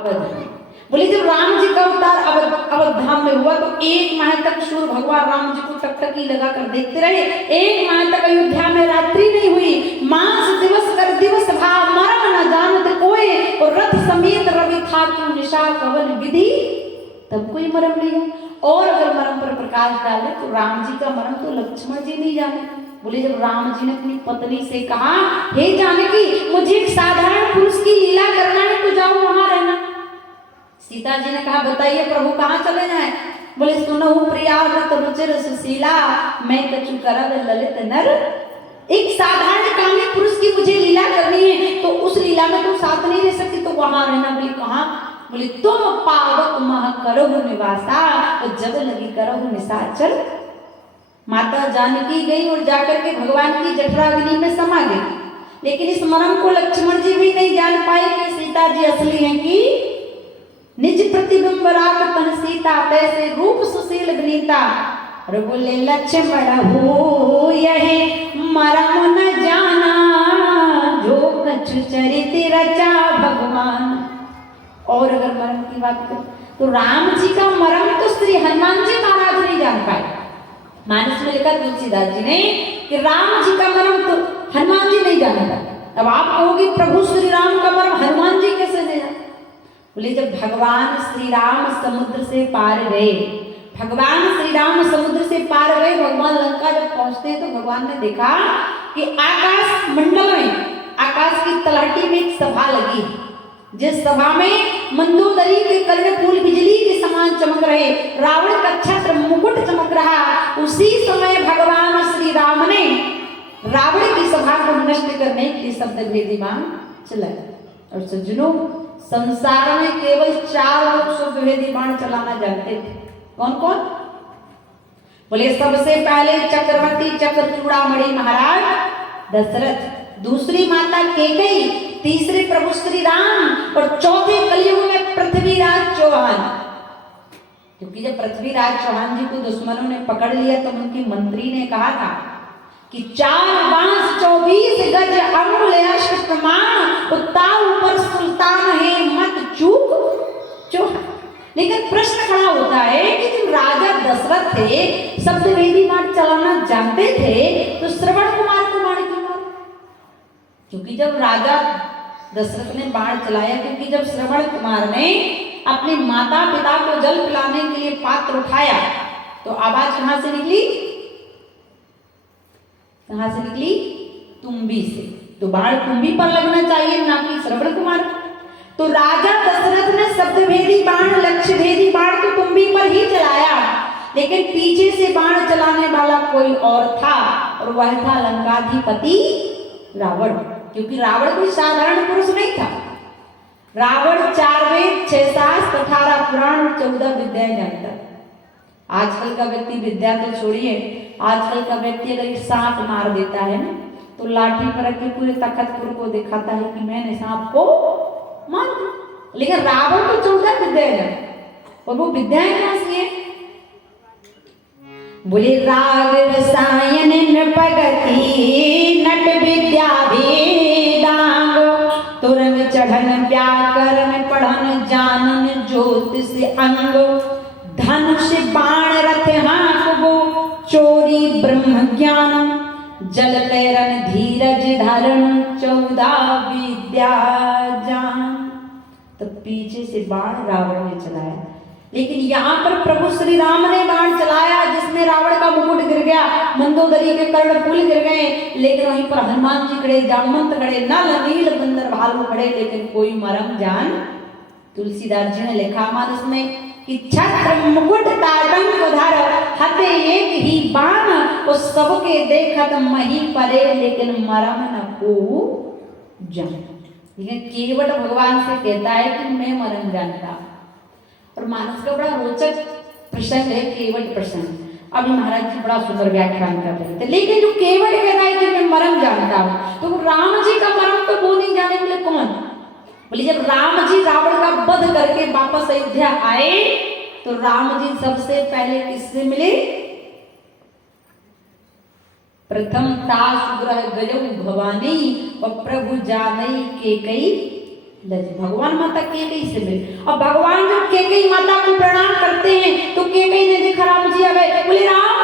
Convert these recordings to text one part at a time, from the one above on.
बोले जब राम जी का अवतार अवधाम में हुआ तो एक माह तक सूर्य भगवान राम जी को टकटकी लगा कर देखते रहे। एक माह तक अयोध्या में रात्रि नहीं हुई। मास दिवस कर दिवस भाव मरम न जानत कोई, और रथ समेत रवि था क्यों निशा कवन विधि तब कोई मरम नहीं है। और अगर मरम पर प्रकाश डाले तो राम जी का मरम तो लक्ष्मण जी नहीं जाने। बोले जब राम जी ने अपनी पत्नी से कहा, हे जानकी मुझे एक साधारण पुरुष की लीला करना है, तो जाओ वहां रहना। सीता जी ने कहा, बताइए प्रभु कहाँ चले जाएं? बोले सुनहु प्रिया व्रत रुचिर सुशीला, मैं कछु करब ललित नर। एक साधारण कामी पुरुष की मुझे लीला करनी है, तो उस लीला में तुम साथ नहीं रह सकती, तो वहां रहना। बोली कहाँ? बोले तुम पावक मह करहु निवासा, और जब लगी करहु निशाचर। माता जानकी गई और जाकर के भगवान की जठराग्नि में समा गई। लेकिन इस मरम को लक्ष्मण जी भी नहीं जान पाए कि सीता जी असली हैं कि निज प्रतिबिंब राग तन सीता, तैसे रूप सुशील विनीता। और बोले लक्ष्मण हो यही मरम न जाना, जो कछु चरित रचा भगवान। और अगर मरम की बात करें तो राम जी का मरम तो श्री हनुमान जी महाराज नहीं जान पाए। मानस में लिखा तुलसीदास जी ने कि राम जी का मरम तो हनुमान जी नहीं जाने पाए। अब आप कहोगे प्रभु श्री राम का मरम हनुमान जी कैसे नहीं जाने? बोले जब भगवान श्री राम समुद्र से पार गए, भगवान श्री राम समुद्र से पार गए, भगवान लंका जब पहुंचते हैं तो भगवान ने देखा कि आकाश मंडल में, आकाश की तलहटी में एक सभा लगी। जिस सभा में मंदोदरी के कर्णफूल बिजली के समान चमक रहे, रावण का छत्र मुकुट चमक रहा। उसी समय भगवान श्री राम ने रावण की सभा को नष्ट करने के लिए शब्दभेदी बाण चलाया। और सज्जनों, संसार में केवल 4 लोग शब्दभेदी बाण चलाना जानते थे। कौन कौन? बोले सबसे पहले चक्रवर्ती चक्रचूड़ामणि महाराज दशरथ, दूसरी माता कैकेयी, तीसरे प्रभु श्री राम, और चौथे कलयुग में पृथ्वीराज चौहान। क्योंकि जब पृथ्वीराज चौहान जी को दुश्मनों ने पकड़ लिया तो उनकी मंत्री ने कहा था कि 4 बांस 24 गज अंगुल अष्ट प्रमाण, उताऊ पर सुल्तान है मत चूक चौहान। लेकिन प्रश्न खड़ा होता है कि जब राजा दशरथ थे, शब्दभेदी बाण चलाना जानते थे, तो श्रवण कुमार को बाण क्यों मारा? क्योंकि जब राजा दशरथ ने बाण चलाया, क्योंकि जब श्रवण कुमार ने अपने माता पिता को जल पिलाने के लिए पात्र उठाया तो आवाज कहां से निकली? कहां से निकली? तुम्बी से। तो बाण तुम्बी पर लगना चाहिए, ना कि श्रवण कुमार। तो राजा दशरथ ने शब्दभेदी बाण, लक्ष्यभेदी बाण तो तुम्बी पर ही चलाया, लेकिन पीछे से बाण चलाने वाला कोई और था, और वह था लंकाधिपति रावण। क्योंकि रावण कोई साधारण पुरुष नहीं था। रावण 4 वेद 6 शास्त्र 18 पुराण 14 विद्याएं जानता। आजकल का व्यक्ति विद्या तो छोड़िए, आजकल का व्यक्ति अगर एक सांप मार देता है ना, तो लाठी पर रख के पूरे तखतपुर को दिखाता है कि मैंने सांप को मार दिया। लेकिन रावण तो 14 विद्याएं जानता, और वो विद्याएं कहां से है? बोले राग रसायन नृपगति नट विद्या वेदांग, तुरंग चढ़न व्याकरण पढ़न जानन ज्योतिष अंग, धनुष बाण रथ हाँकबो चोरी ब्रह्म ज्ञान, जल तैरन धीरज धारण 14 विद्या जान। तो पीछे से बाण रावण ने चलाया, लेकिन यहाँ पर प्रभु श्री राम ने बाण चलाया जिसमें रावण का मुकुट गिर गया, मंदोदरी के कर्णफूल गिर गए। लेकिन वहीं पर हनुमान जी खड़े, जामवंत खड़े, नल नील बंदर भालू खड़े, लेकिन कोई मरम जान। तुलसीदास जी ने लिखा मानस में कि छत्र मुकुट ताटंक धर, हते एक ही बाण, उस सबके देखत मही परे, लेकिन मरम न को जान। लेकिन केवट भगवान से कहता है कि मैं मरम जानता। और मानस का बड़ा रोचक प्रसंग है केवट प्रसंग। अभी महाराज जी बड़ा सुंदर व्याख्यान कर रहे थे। लेकिन जो केवट कहता है कि मैं मरम जानता हूं, तो राम जी का मरम तो वो नहीं जाने वाले कौन? बोले जब राम जी रावण का वध करके वापस अयोध्या आए, तो राम जी सबसे पहले किससे मिले? प्रथम ता सुग्रह गजऊ भवानी, और प्रभु जानई कैकेयी भगवान माता केकई से मिले। और भगवान जब केकई माता को प्रणाम करते हैं तो केकई ने देखा राम जी आ गए, बोले राम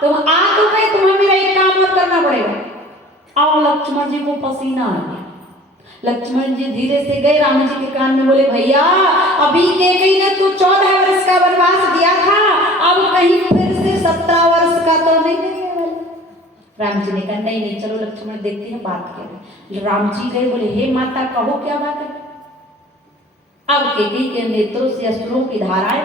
तुम आ तो गए, तुम्हें मेरा एक काम और करना पड़ेगा। आओ लक्ष्मण जी को पसीना आ गया। लक्ष्मण जी धीरे से गए, राम जी के कान में बोले भैया अभी केकई ने तू 14 वर्ष का वनवास दिया था, अब कहीं फिर से 17 वर्ष का तो नहीं देगा। राम जी ने कहा नहीं नहीं चलो लक्ष्मण देखते हैं बात क्या है। राम जी गए, बोले हे माता कहो क्या बात है। अब केकई के नेत्रों से अश्रुओं की धाराएं